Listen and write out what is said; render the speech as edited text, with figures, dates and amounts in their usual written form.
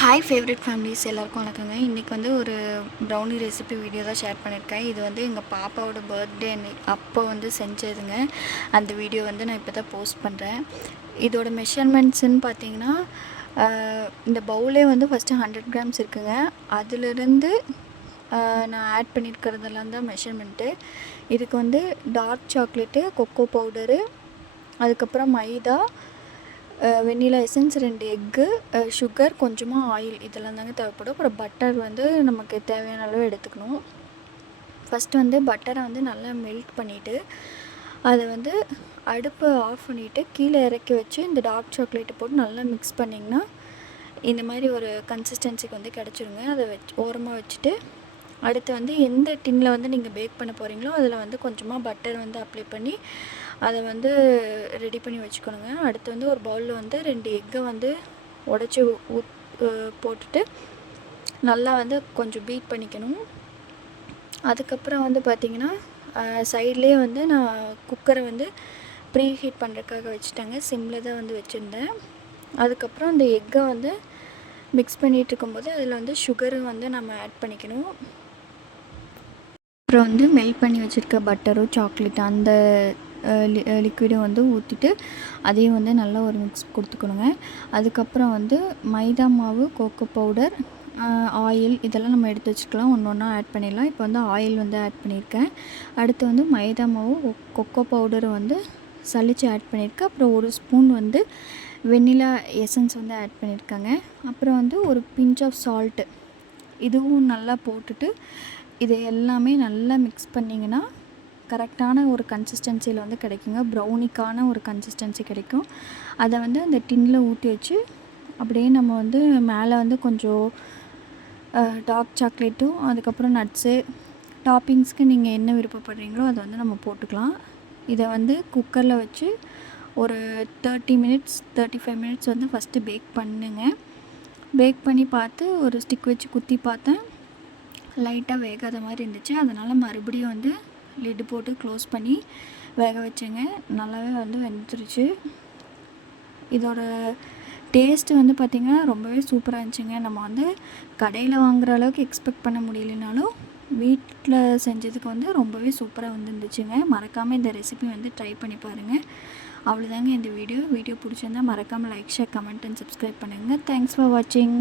Hi favourite families எல்லாருக்கும் வணக்கங்க. இன்றைக்கி வந்து ஒரு ப்ரௌனி ரெசிபி வீடியோ தான் ஷேர் பண்ணியிருக்கேன். இது வந்து எங்கள் பாப்பாவோட பர்த்டே அப்போ வந்து செஞ்சதுங்க. அந்த வீடியோ வந்து நான் இப்போ தான் போஸ்ட் பண்ணுறேன். இதோட மெஷர்மெண்ட்ஸுன்னு பார்த்தீங்கன்னா, இந்த பவுலே வந்து ஃபஸ்ட்டு 100 கிராம்ஸ் இருக்குங்க. அதிலிருந்து நான் ஆட் பண்ணியிருக்கிறதெல்லாம் தான் மெஷர்மெண்ட்டு. இதுக்கு வந்து டார்க் சாக்லேட்டு, கொக்கோ பவுடரு, அதுக்கப்புறம் மைதா, வெண்ணிலா எசன்ஸ், 2 எக்கு, சுகர், கொஞ்சமாக ஆயில், இதெல்லாம் தாங்க தேவைப்படும். அப்புறம் பட்டர் வந்து நமக்கு தேவையான அளவு எடுத்துக்கணும். ஃபஸ்ட்டு வந்து பட்டரை வந்து நல்லா மெல்ட் பண்ணிவிட்டு அதை வந்து அடுப்பை ஆஃப் பண்ணிவிட்டு கீழே இறக்கி வச்சு இந்த டார்க் சாக்லேட்டை போட்டு நல்லா மிக்ஸ் பண்ணிங்கன்னா இந்த மாதிரி ஒரு கன்சிஸ்டன்சிக்கு வந்து கிடச்சிருங்க. அதை ஓரமாக வச்சுட்டு அடுத்து வந்து எந்த டின்னில் வந்து நீங்கள் பேக் பண்ண போகிறீங்களோ அதில் வந்து கொஞ்சமாக பட்டர் வந்து அப்ளை பண்ணி அதை வந்து ரெடி பண்ணி வச்சுக்கணுங்க. அடுத்து வந்து ஒரு பவுலில் வந்து 2 எக்கை வந்து உடச்சி போட்டுட்டு நல்லா வந்து கொஞ்சம் பீட் பண்ணிக்கணும். அதுக்கப்புறம் வந்து பார்த்திங்கன்னா சைட்லேயே வந்து நான் குக்கரை வந்து ப்ரீ ஹீட் பண்ணுறதுக்காக வச்சுட்டேங்க. சிம்மில் தான் வந்து வச்சுருந்தேன். அதுக்கப்புறம் அந்த எக்கை வந்து மிக்ஸ் பண்ணிகிட்டு இருக்கும்போது அதில் வந்து சுகரும் வந்து நம்ம ஆட் பண்ணிக்கணும். அப்புறம் வந்து மெல்ட் பண்ணி வச்சுருக்க பட்டரும் சாக்லேட் அந்த லிக்விடும் வந்து ஊற்றிட்டு அதையும் வந்து நல்லா ஒரு மிக்ஸ் கொடுத்துக்கணுங்க. அதுக்கப்புறம் வந்து மைதா மாவு, கோகோ பவுடர், ஆயில், இதெல்லாம் நம்ம எடுத்து வச்சுக்கலாம். ஒன்று ஒன்றா ஆட் பண்ணிடலாம். இப்போ வந்து ஆயில் வந்து ஆட் பண்ணியிருக்கேன். அடுத்து வந்து மைதா மாவு, கொக்கோ பவுடரை வந்து சலித்து ஆட் பண்ணியிருக்கேன். அப்புறம் ஒரு ஸ்பூன் வந்து வெண்ணிலா எசன்ஸ் வந்து ஆட் பண்ணியிருக்கேங்க. அப்புறம் வந்து ஒரு பிஞ்ச் ஆஃப் சால்ட்டு, இதுவும் நல்லா போட்டுட்டு இது எல்லாமே நல்லா மிக்ஸ் பண்ணிங்கன்னா கரெக்டான ஒரு கன்சிஸ்டன்சியில் வந்து கிடைக்குங்க. ப்ரௌனிக்கான ஒரு கன்சிஸ்டன்சி கிடைக்கும். அதை வந்து அந்த டின்னில் ஊற்றி வச்சு அப்படியே நம்ம வந்து மேலே வந்து கொஞ்சம் டார்க் சாக்லேட்டும் அதுக்கப்புறம் நட்ஸு டாப்பிங்ஸ்க்கு நீங்கள் என்ன விருப்பப்படுறீங்களோ அதை வந்து நம்ம போட்டுக்கலாம். இதை வந்து குக்கரில் வச்சு ஒரு 35 மினிட்ஸ் வந்து ஃபஸ்ட்டு பேக் பண்ணுங்க. பேக் பண்ணி பார்த்து ஒரு ஸ்டிக் வச்சு குத்தி பார்த்தேன், லைட்டாக வேகாத மாதிரி இருந்துச்சு. அதனால் மறுபடியும் வந்து லிட்டு போட்டு க்ளோஸ் பண்ணி வேக வச்சேங்க. நல்லாவே வந்து வெந்துருச்சு. இதோட டேஸ்ட்டு வந்து பார்த்திங்கன்னா ரொம்பவே சூப்பராக இருந்துச்சுங்க. நம்ம வந்து கடையில் வாங்குகிற அளவுக்கு எக்ஸ்பெக்ட் பண்ண முடியலனாலும் வீட்டில் செஞ்சதுக்கு வந்து ரொம்பவே சூப்பராக வந்துருந்துச்சுங்க. மறக்காமல் இந்த ரெசிபி வந்து ட்ரை பண்ணி பாருங்கள். அவ்வளோதாங்க இந்த வீடியோ பிடிச்சிருந்தால் மறக்காமல் like, share, comment and subscribe பண்ணுங்கள். தேங்க்ஸ் ஃபார் வாட்சிங்.